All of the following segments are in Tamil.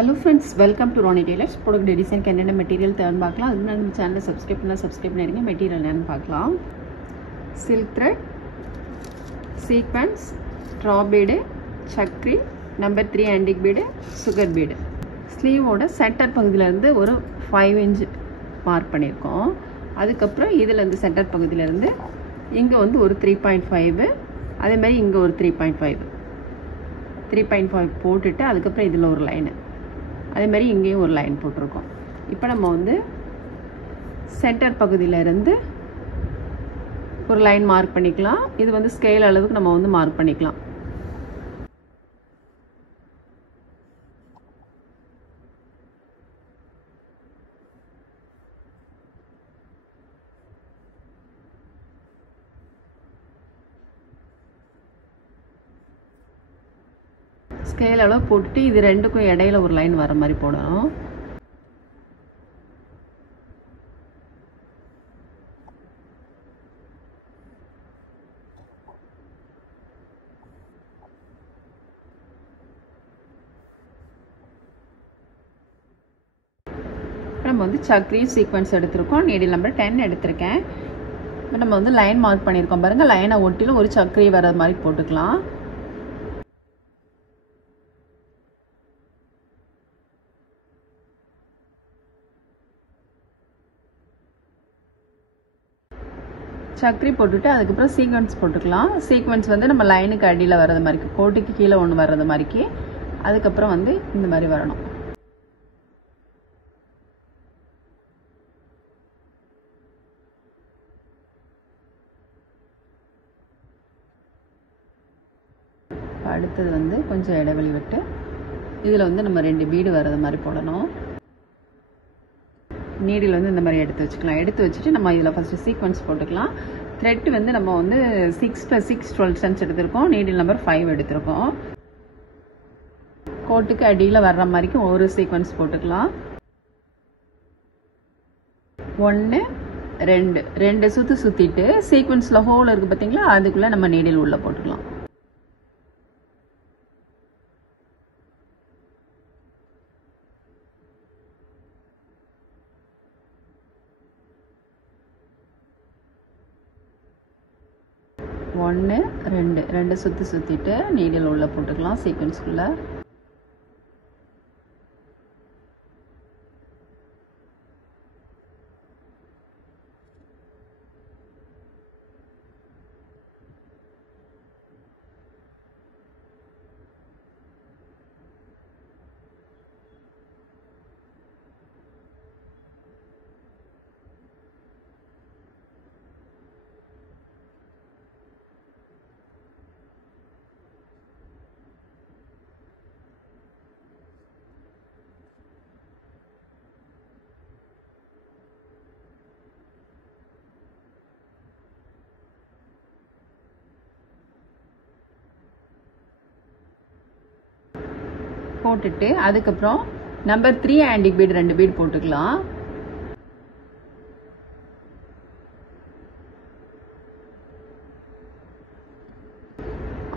Hello friends, welcome to Ronnie Tailors. Product design என்னென்ன மெட்டீரியல் தேவைன்னு பார்க்கலாம். அதுக்கு முன்னாடி நம்ம சேனலை சப்ஸ்கிரைப் பண்ணிடுங்க. மெட்டீரியல் என்னன்னு பார்க்கலாம். Silk thread, sequins, straw bead, சக்ரி, number 3 antique bead, sugar bead. ஸ்லீவோட சென்டர் பகுதியிலேருந்து ஒரு 5 இன்ச் மார்க் பண்ணியிருக்கோம். அதுக்கப்புறம் இதில் இந்த சென்டர் பகுதியிலேருந்து இங்கே வந்து ஒரு 3.5, அதே மாதிரி இங்கே ஒரு 3.5 போட்டுட்டு அதுக்கப்புறம் இதில் ஒரு லைனு, அதே மாதிரி இங்கேயும் ஒரு லைன் போட்டிருக்கோம். இப்போ நம்ம வந்து சென்டர் பகுதியிலேருந்து ஒரு லைன் மார்க் பண்ணிக்கலாம். இது வந்து ஸ்கேல் அளவுக்கு நம்ம வந்து மார்க் பண்ணிக்கலாம். ஸ்கேல் அளவு போட்டுட்டு இது ரெண்டுக்கும் இடையில ஒரு லைன் வர மாதிரி போடணும். நம்ம வந்து சக்ரி சீக்வன்ஸ் எடுத்திருக்கோம். நீடில் நம்பர் 10 எடுத்திருக்கேன். இப்போ நம்ம வந்து லைன் மார்க் பண்ணியிருக்கோம் பாருங்க. லைனை ஒட்டிலும் ஒரு சக்ரி வர மாதிரி போட்டுக்கலாம். சக்ரி போட்டுட்டு அதுக்கப்புறம் சீக்வன்ஸ் போட்டுக்கலாம். சீக்வன்ஸ் வந்து நம்ம லைனுக்கு அடியில் வர்றது மாதிரி, கோட்டுக்கு கீழே ஒன்று வர்றது மாதிரிக்கு, அதுக்கப்புறம் வந்து இந்த மாதிரி வரணும். அடுத்தது வந்து கொஞ்சம் இடைவெளி விட்டு இதில் வந்து நம்ம 2 பீடு வர்றது மாதிரி போடணும். நீடில் வந்து இந்த மாதிரி எடுத்து வச்சுக்கலாம். எடுத்து வச்சுட்டு நம்ம இதில் ஃபஸ்ட்டு சீக்வன்ஸ் போட்டுக்கலாம். த்ரெட் வந்து நம்ம வந்து 6 + 6 12 சென்ஸ் எடுத்திருக்கோம். நீடில் நம்பர் 5 எடுத்திருக்கோம். கோட்டுக்கு அடியில் வர்ற மாதிரிக்கு ஒரு சீக்வன்ஸ் போட்டுக்கலாம். 1 2 சுற்று சுற்றிட்டு சீக்வன்ஸில் ஹோல் இருக்குது பார்த்தீங்களா, அதுக்குள்ளே நம்ம நீடில் உள்ளே போட்டுக்கலாம். ஒன்று ரெண்டு சுற்றிட்டு நீடில் உள்ளே போட்டுக்கலாம் சீக்வன்ஸ்குள்ளே. போட்டுட்டு அதுக்கப்புறம் நம்பர் 3 ஆன்டிக் பீடு 2 பீடு போட்டுக்கலாம்.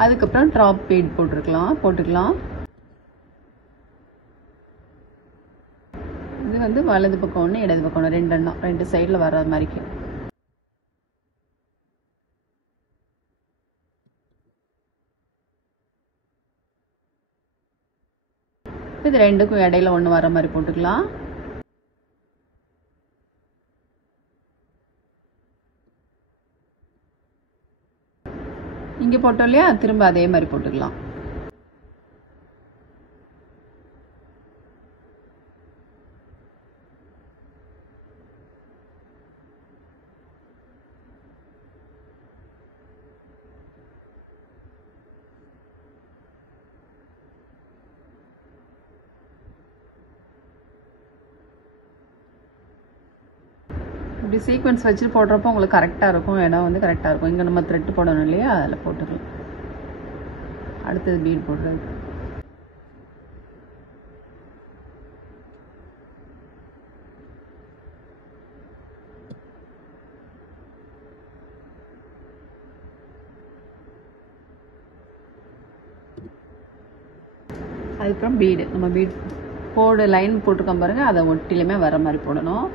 அதுக்கப்புறம் ட்ராப் பீடு போட்டுக்கலாம். இது வந்து வலது பக்கம் ஒன்று, இடது பக்கம் ஒன்று, 2 சைடில் வர்ற மாதிரிக்கு. இது ரெண்டுக்கும் இடையில ஒன்று வர மாதிரி போட்டுக்கலாம். இங்கே போட்டோம் இல்லையா, திரும்ப அதே மாதிரி போட்டுக்கலாம். இப்படி சீக்வன்ஸ் வச்சு போடுறப்போ உங்களுக்கு கரெக்டாக இருக்கும், இடம் வந்து கரெக்டாக இருக்கும். இங்கே நம்ம த்ரெட் போடணும் இல்லையா, அதில் போட்டுக்கலாம். அடுத்தது பீட் போடுறது. அதுக்கப்புறம் பீடு, நம்ம பீட் கோடு லைன் போட்டிருக்கோம் பாருங்கள், அதை ஒட்டிலுமே வர மாதிரி போடணும்.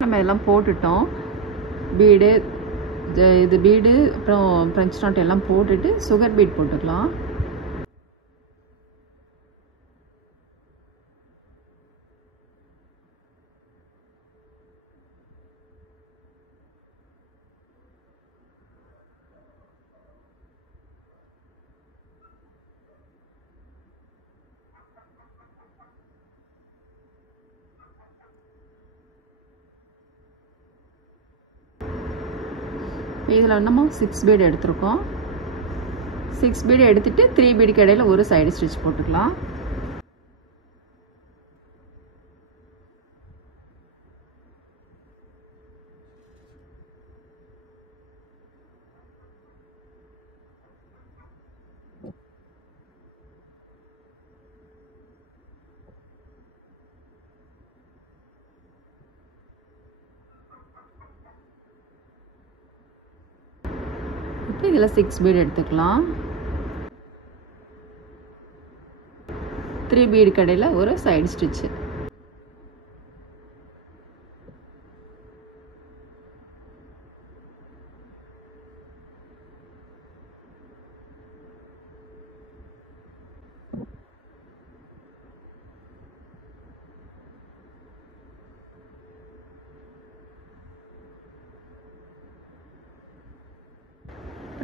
நம்ம எல்லாம் போட்டுட்டோம். பீடு, இது பீடு, அப்புறம் ஃப்ரெஞ்ச் நாட் எல்லாம் போட்டுட்டு சுகர் பீட் போட்டுக்கலாம். இதில் நம்ம 6 பீடு எடுத்துருக்கோம். 6 பீடு எடுத்துட்டு 3 பீடுக்கு இடையில ஒரு சைடு ஸ்டிச் போட்டுக்கலாம். இப்போ இதில் 6 பீடு எடுத்துக்கலாம். 3 பீடு கடையில் ஒரு சைடு ஸ்டிச்சு.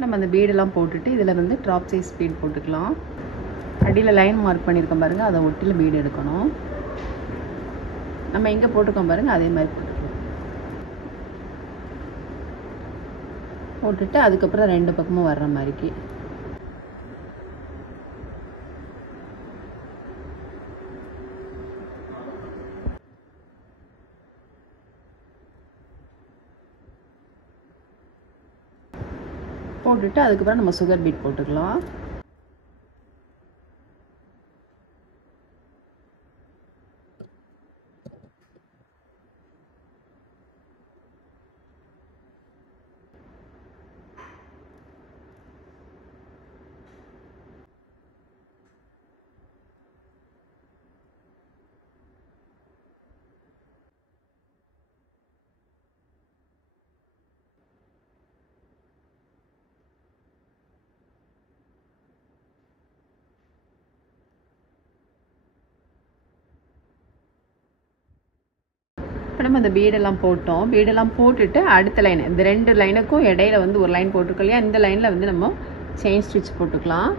நம்ம அந்த பீடெல்லாம் போட்டுட்டு இதில் வந்து ட்ராப் சைஸ் பீட் போட்டுக்கலாம். அடியில் லைன் மார்க் பண்ணியிருக்கோம் பாருங்கள், அதை ஒட்டியில் பீடு எடுக்கணும். நம்ம எங்கே போட்டிருக்கோம் பாருங்கள், அதே மாதிரி போட்டுக்கலாம். போட்டுட்டு அதுக்கப்புறம் 2 பக்கமும் வர்ற மாதிரிக்கு போட்டுட்டு அதுக்கப்புறம் நம்ம சுகர் பீட் போட்டுக்கலாம். இப்போ நம்ம அந்த பீடெல்லாம் போட்டோம். பீடெல்லாம் போட்டுட்டு அடுத்த லைன், இந்த 2 லைனுக்கும் இடையில வந்து ஒரு லைன் போட்டிருக்கோம் இல்லையா, இந்த லைனில் வந்து நம்ம செயின் ஸ்டிச் போட்டுக்கலாம்.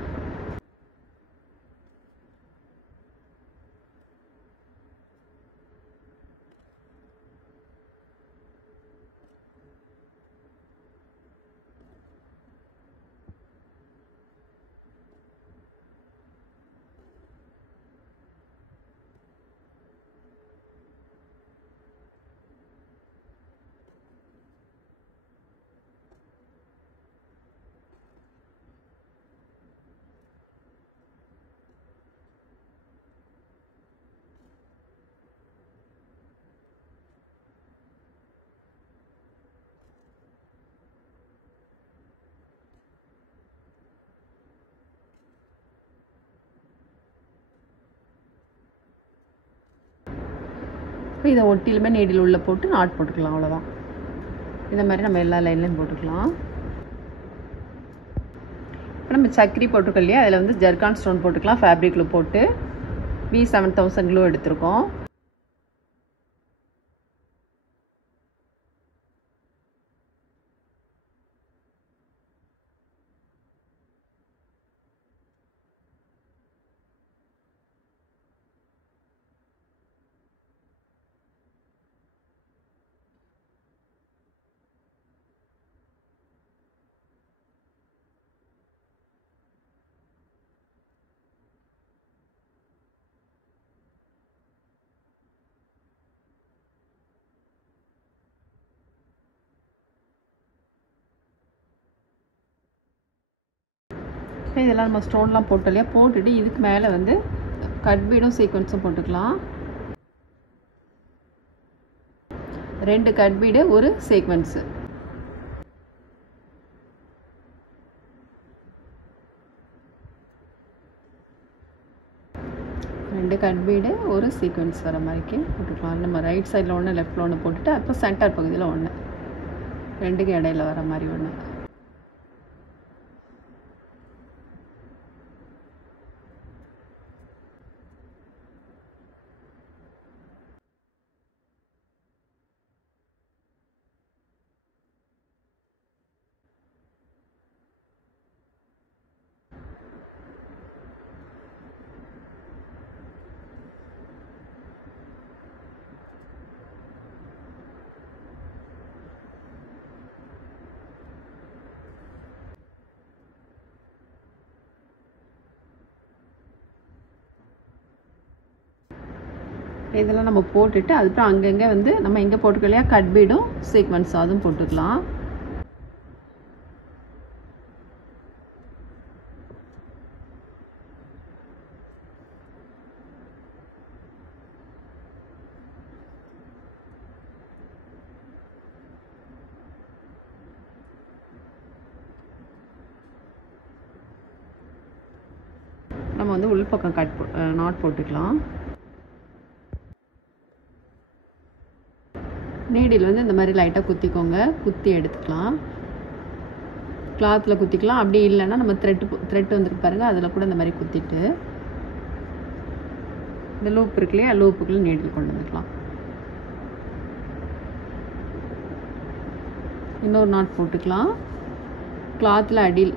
இப்போ இதை ஒட்டிலுமே நீடில் உள்ளே போட்டு நாட் போட்டுக்கலாம். அவ்வளோதான். இந்த மாதிரி நம்ம எல்லா லைன்லையும் போட்டுக்கலாம். இப்போ நம்ம சக்கரி போட்டிருக்கோம் இல்லையா, அதில் வந்து ஜர்கான் ஸ்டோன் போட்டுக்கலாம். ஃபேப்ரிக் க்ளூ போட்டு V7000 க்ளூ எடுத்திருக்கோம். இதெல்லாம் நம்ம ஸ்டோன்லாம் போட்டோம் இல்லையா, போட்டுட்டு இதுக்கு மேலே வந்து கட் பீடும் சீக்வன்ஸும் போட்டுக்கலாம். 2 கட் பீடு, ஒரு சீக்வென்ஸ். ரெண்டு கட் பீடு, ஒரு சீக்வென்ஸ் வர மாதிரிக்கு போட்டுக்கலாம். நம்ம ரைட் சைடில் ஒன்று, லெஃப்டில் ஒன்று போட்டுட்டு அப்போ சென்டர் பகுதியில் ஒன்று, ரெண்டுக்கு இடையில வர மாதிரி ஒன்று. இதெல்லாம் நம்ம போட்டுட்டு அதுக்கப்புறம் அங்கங்கே வந்து நம்ம இங்கே போட்டுக்க இல்லையா கட் பீடும் சீக்வென்ஸ் அதுவும் போட்டுக்கலாம். நம்ம வந்து உள்பக்கம் நாட் போட்டுக்கலாம். நீடில் வந்து இந்த மாதிரி லைட்டாக குத்திக்கோங்க, குத்தி எடுத்துக்கலாம். கிளாத்தில் குத்திக்கலாம். அப்படி இல்லைன்னா நம்ம த்ரெட் வந்துருக்கு பாருங்கள், அதில் கூட இந்த மாதிரி குத்திட்டு இந்த லூப் இருக்கு இல்லையா, லூப்புக்குள்ளே நீடில் கொண்டு வந்துக்கலாம். இன்னொரு நாட் போட்டுக்கலாம். கிளாத்தில் அடியில்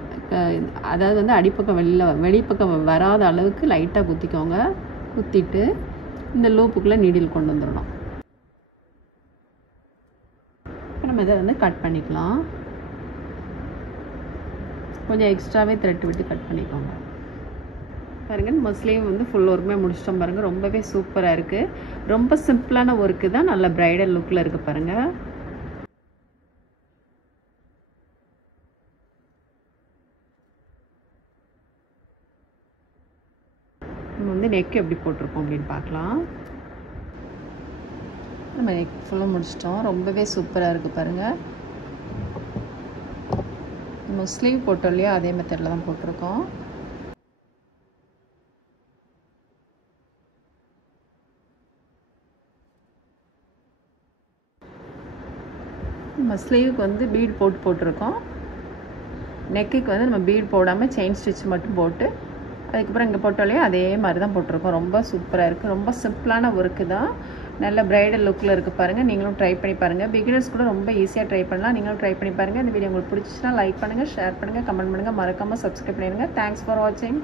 அதாவது வந்து அடிப்பக்கம் வெளிப்பக்கம் வராத அளவுக்கு லைட்டாக குத்திக்கோங்க. குத்திட்டு இந்த லூப்புக்குள்ளே நீடில் கொண்டு வந்துடணும். நம்ம இதை வந்து கட் பண்ணிக்கலாம். கொஞ்சம் எக்ஸ்ட்ராவே த்ரெட் விட்டு கட் பண்ணிக்கோங்க. பாருங்கள், நம்ம ஸ்லீவ் வந்து ஃபுல் ஒர்க்குமே முடிச்சிட்டோம் பாருங்கள். ரொம்பவே சூப்பராக இருக்குது. ரொம்ப சிம்பிளான ஒர்க்கு தான், நல்ல ப்ரைடல் லுக்கில் இருக்குது பாருங்கள். நம்ம வந்து நெக் எப்படி போட்டிருக்கோம் அப்படின்னு பார்க்கலாம். நம்ம நெக் ஃபுல்லாக முடிச்சிட்டோம். ரொம்பவே சூப்பராக இருக்குது பாருங்கள். நம்ம ஸ்லீவ் போட்டோம் இல்லையா, அதே மெத்தடில் தான் போட்டிருக்கோம். நம்ம ஸ்லீவுக்கு வந்து பீட் போட்டிருக்கோம். நெக்குக்கு வந்து நம்ம பீட் போடாமல் செயின் ஸ்டிச் மட்டும் போட்டு அதுக்கப்புறம் இங்கே போட்டோம் இல்லையா, அதே மாதிரி தான் போட்டிருக்கோம். ரொம்ப சூப்பராக இருக்குது. ரொம்ப சிம்பிளான ஒர்க்கு தான், நல்ல ப்ரைடல் லுக்கில் இருக்குது பாருங்கள். நீங்களும் ட்ரை பண்ணி பாருங்கள். பிகினர்ஸ் கூட ரொம்ப ஈஸியாக ட்ரை பண்ணலாம். நீங்களும் ட்ரை பண்ணி பாருங்கள். இந்த வீடியோ உங்களுக்கு பிடிச்சிச்சுன்னா லைக் பண்ணுங்கள், ஷேர் பண்ணுங்கள், கமெண்ட் பண்ணுங்கள். மறக்காமல் சப்ஸ்கிரைப் பண்ணிடுங்க. தேங்க்ஸ் ஃபார் வாட்சிங்.